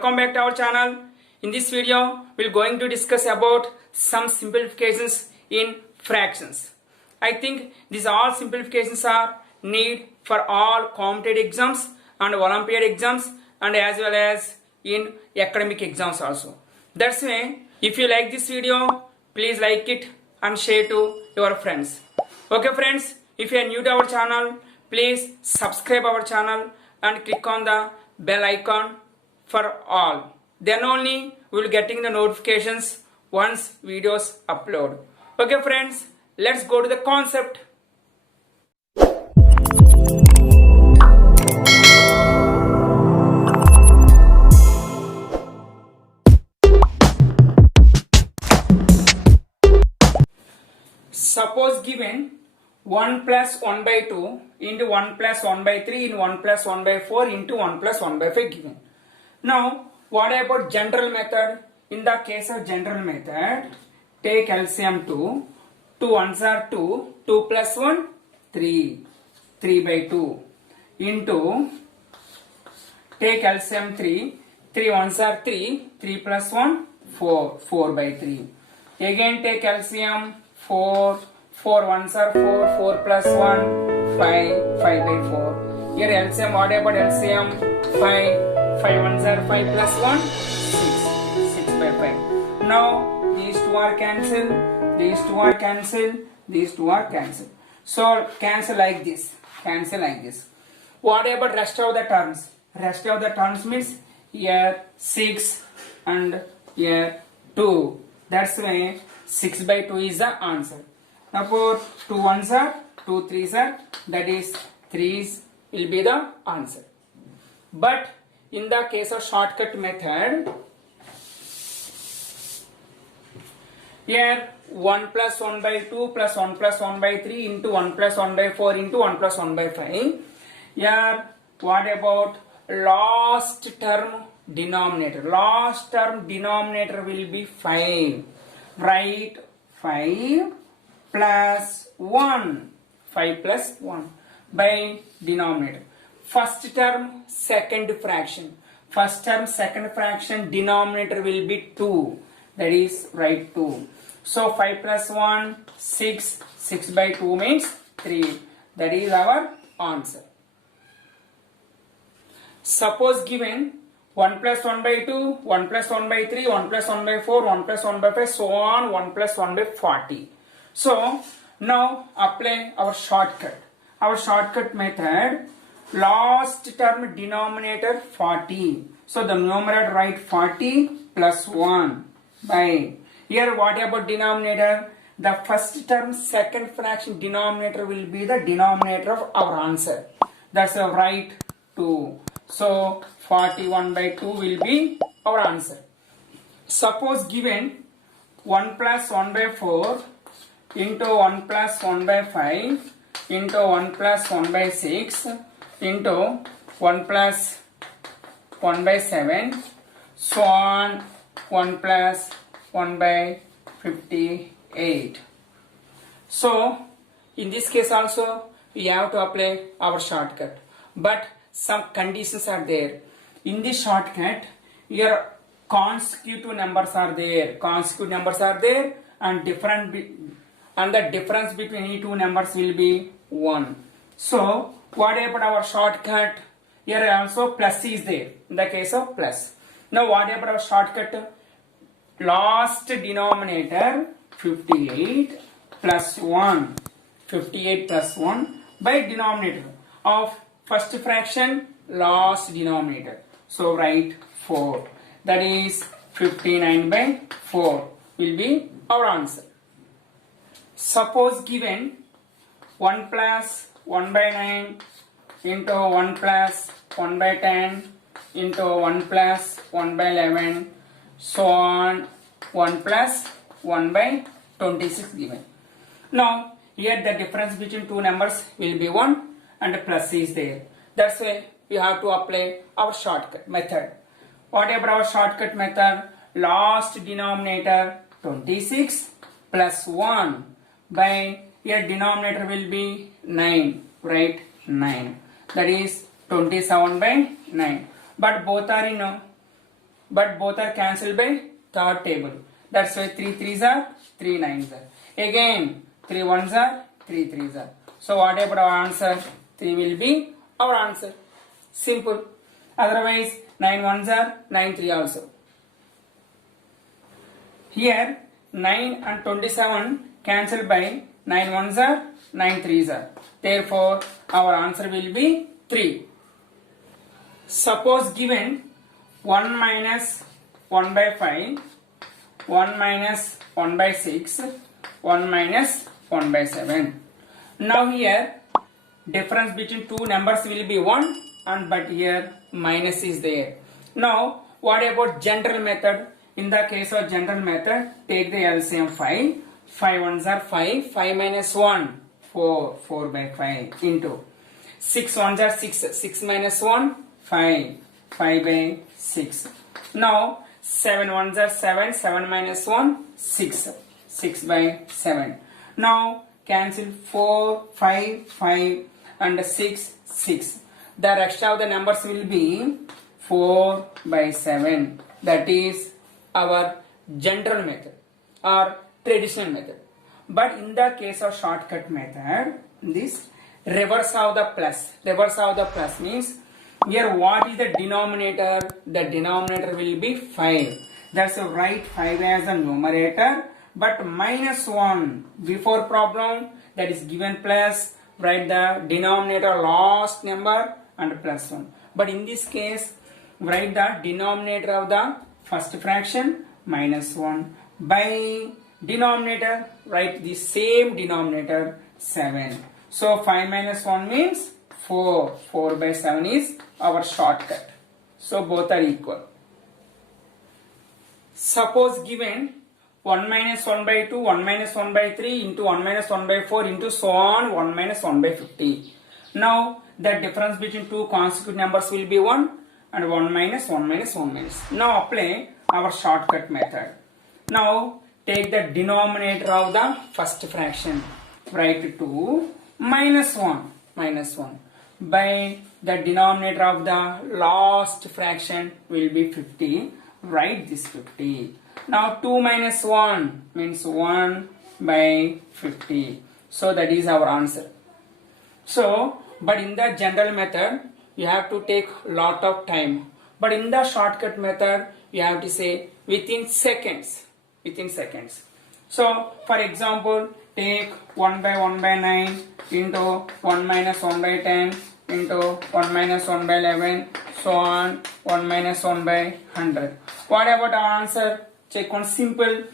Welcome back to our channel. In this video, we're going to discuss about some simplifications in fractions. I think these all simplifications are need for all competitive exams and Olympiad exams and as well as in academic exams also. That's why if you like this video, please like it and share to your friends. Okay friends, if you are new to our channel, please subscribe our channel and click on the bell icon for all. Then only we will getting the notifications once videos upload. Okay friends, let's go to the concept. Suppose given 1 plus 1 by 2 into 1 plus 1 by 3 into 1 plus 1 by 4 into 1 plus 1 by 5 given. Now, what about general method? In the case of general method, take LCM 2. 2 ones are 2. 2 plus 1, 3. 3 by 2. Into, take LCM 3. 3 ones are 3. 3 plus 1, 4. 4 by 3. Again take LCM 4. 4 ones are 4. 4 plus 1, 5. 5 by 4. Here LCM, what about LCM? 5. 5 ones are 5 plus 1, 6. 6 by 5. Now these two are cancelled. These two are cancelled. These two are cancelled. So cancel like this. Cancel like this. What about rest of the terms? Rest of the terms means here 6 and here 2. That's why 6 by 2 is the answer. Now for 2 ones are 2 threes are, that is 3's will be the answer. But in the case of shortcut method, here 1 plus 1 by 2 plus 1 plus 1 by 3 into 1 plus 1 by 4 into 1 plus 1 by 5. Here what about last term denominator? Last term denominator will be 5. Write 5 plus 1. 5 plus 1 by denominator. First term, second fraction. First term, second fraction, denominator will be 2. That is, write 2. So 5 plus 1, 6. 6 by 2 means 3. That is our answer. Suppose given 1 plus 1 by 2, 1 plus 1 by 3, 1 plus 1 by 4, 1 plus 1 by 5, so on, 1 plus 1 by 40. So now apply our shortcut. Our shortcut method, last term denominator 40. So the numerator write 40 plus 1 by. Here what about denominator? The first term second fraction denominator will be the denominator of our answer. That's a write 2. So 41 by 2 will be our answer. Suppose given 1 plus 1 by 4 into 1 plus 1 by 5 into 1 plus 1 by 6 into 1 plus 1 by 7, so on 1 plus 1 by 58. So in this case also we have to apply our shortcut, but some conditions are there. In this shortcut, here consecutive numbers are there. Consecutive numbers are there, and the difference between any two numbers will be 1. So what about our shortcut? Here also plus is there in the case of plus. Now what about our shortcut? Last denominator 58 plus 1. 58 plus 1 by denominator of first fraction last denominator. So write 4. That is 59 by 4 will be our answer. Suppose given 1 plus 1 by 9 into 1 plus 1 by 10 into 1 plus 1 by 11, so on 1 plus 1 by 26 given. Now here the difference between two numbers will be 1 and plus is there. That's why we have to apply our shortcut method. What about our shortcut method? Last denominator 26 plus 1 by, here denominator will be 9. Write 9. That is 27 by 9. But both are in but both are cancelled by third table. That's why 3 3s are 3 9s are. Again 3 1s are 3 3s are. So whatever our answer, 3 will be our answer. Simple. Otherwise 9 1s are 9 3 also. Here 9 and 27 cancelled by 9 1s are 9 3s are. Therefore our answer will be 3. Suppose given 1 minus 1 by 5, 1 minus 1 by 6, 1 minus 1 by 7. Now here difference between two numbers will be 1, and but here minus is there. Now what about general method? In the case of general method, take the LCM 5. 5 1s are 5. 5 minus 1, 4. 4 by 5 into 6 1s are 6. 6 minus 1, 5. 5 by 6. Now 7 1s are 7. 7 minus 1, 6. 6 by 7. Now cancel 4, 5, 5 and 6, 6. The rest of the numbers will be 4 by 7. That is our general method or traditional method. But in the case of shortcut method, this reverse of the plus. Reverse of the plus means here what is the denominator? The denominator will be 5. That's write 5 as a numerator, but minus 1 before problem, that is given plus, write the denominator last number and plus 1. But in this case, write the denominator of the first fraction minus 1 by denominator, write the same denominator 7. So 5 minus 1 means 4. 4 by 7 is our shortcut. So both are equal. Suppose given 1 minus 1 by 2, 1 minus 1 by 3 into 1 minus 1 by 4 into so on 1 minus 1 by 50. Now the difference between two consecutive numbers will be 1 and 1 minus 1 minus 1 minus. Now apply our shortcut method. Now take the denominator of the first fraction. Write 2 minus 1 by the denominator of the last fraction will be 50. Write this 50. Now 2 minus 1 means 1 by 50. So that is our answer. So, but in the general method, you have to take lot of time. But in the shortcut method, you have to say within seconds. So, for example, take 1 by 1 by 9 into 1 minus 1 by 10 into 1 minus 1 by 11, so on 1 minus 1 by 100. What about our answer? Check one simple.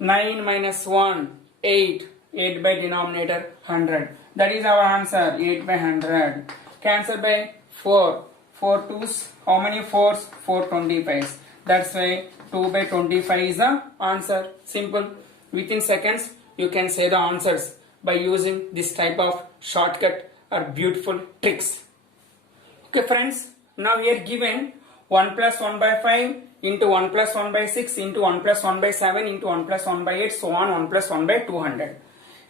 9 minus 1, 8. 8 by denominator 100. That is our answer, 8 by 100. Cancel by 4. 4 2's, how many 4's? 4 25's. That's why 2 by 25 is the answer. Simple. Within seconds, you can say the answers by using this type of shortcut or beautiful tricks. Okay friends, now here given 1 plus 1 by 5 into 1 plus 1 by 6 into 1 plus 1 by 7 into 1 plus 1 by 8, so on 1 plus 1 by 200.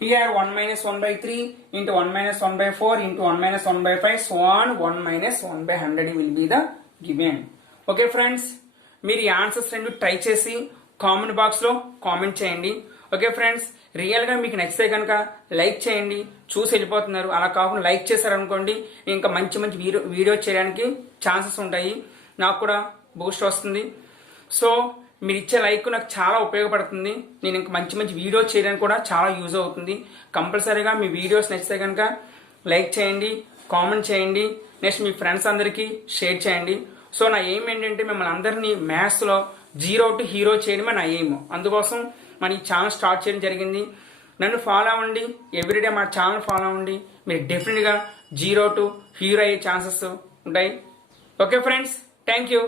Here 1 minus 1 by 3 into 1 minus 1 by 4 into 1 minus 1 by 5, so on 1 minus 1 by 100 will be the given. Okay friends, మీరు ఈ answers రెండు try చేసి comment బాక్స్లో comment చేయండి. Okay friends, రియల్గా మీకు నచ్చితే కనుక లైక్ చేయండి. చూసి వెళ్ళిపోతున్నారు, అలా కాకుండా లైక్ చేశారనుకోండి ఇంకా మంచి మంచి వీడియో చేయడానికి ఛాన్సెస్ ఉంటాయి, నాకు కూడా బూస్ట్ వస్తుంది. సో మీరు ఇచ్చే లైక్ నాకు చాలా ఉపయోగపడుతుంది, నేను ఇంకా మంచి మంచి వీడియో చేయడానికి కూడా చాలా యూజ్ అవుతుంది. కంపల్సరీగా మీ వీడియోస్ నచ్చితే కనుక లైక్ చేయండి, కామెంట్ చేయండి, నెక్స్ట్ మీ ఫ్రెండ్స్ అందరికీ షేర్ చేయండి. సో నా ఎయిమ్ ఏంటంటే మిమ్మల్ని అందరినీ మ్యాథ్స్లో జీరో టు హీరో చేయడమే నా ఎయిమ్. అందుకోసం మన ఈ ఛానల్ స్టార్ట్ చేయడం జరిగింది. నన్ను ఫాలో అవ్వండి, ఎవ్రీడే మా ఛానల్ ఫాలో అవ్వండి, మీరు డెఫినెట్గా జీరో టు హీరో అయ్యే ఛాన్సెస్ ఉంటాయి. Okay friends, thank you.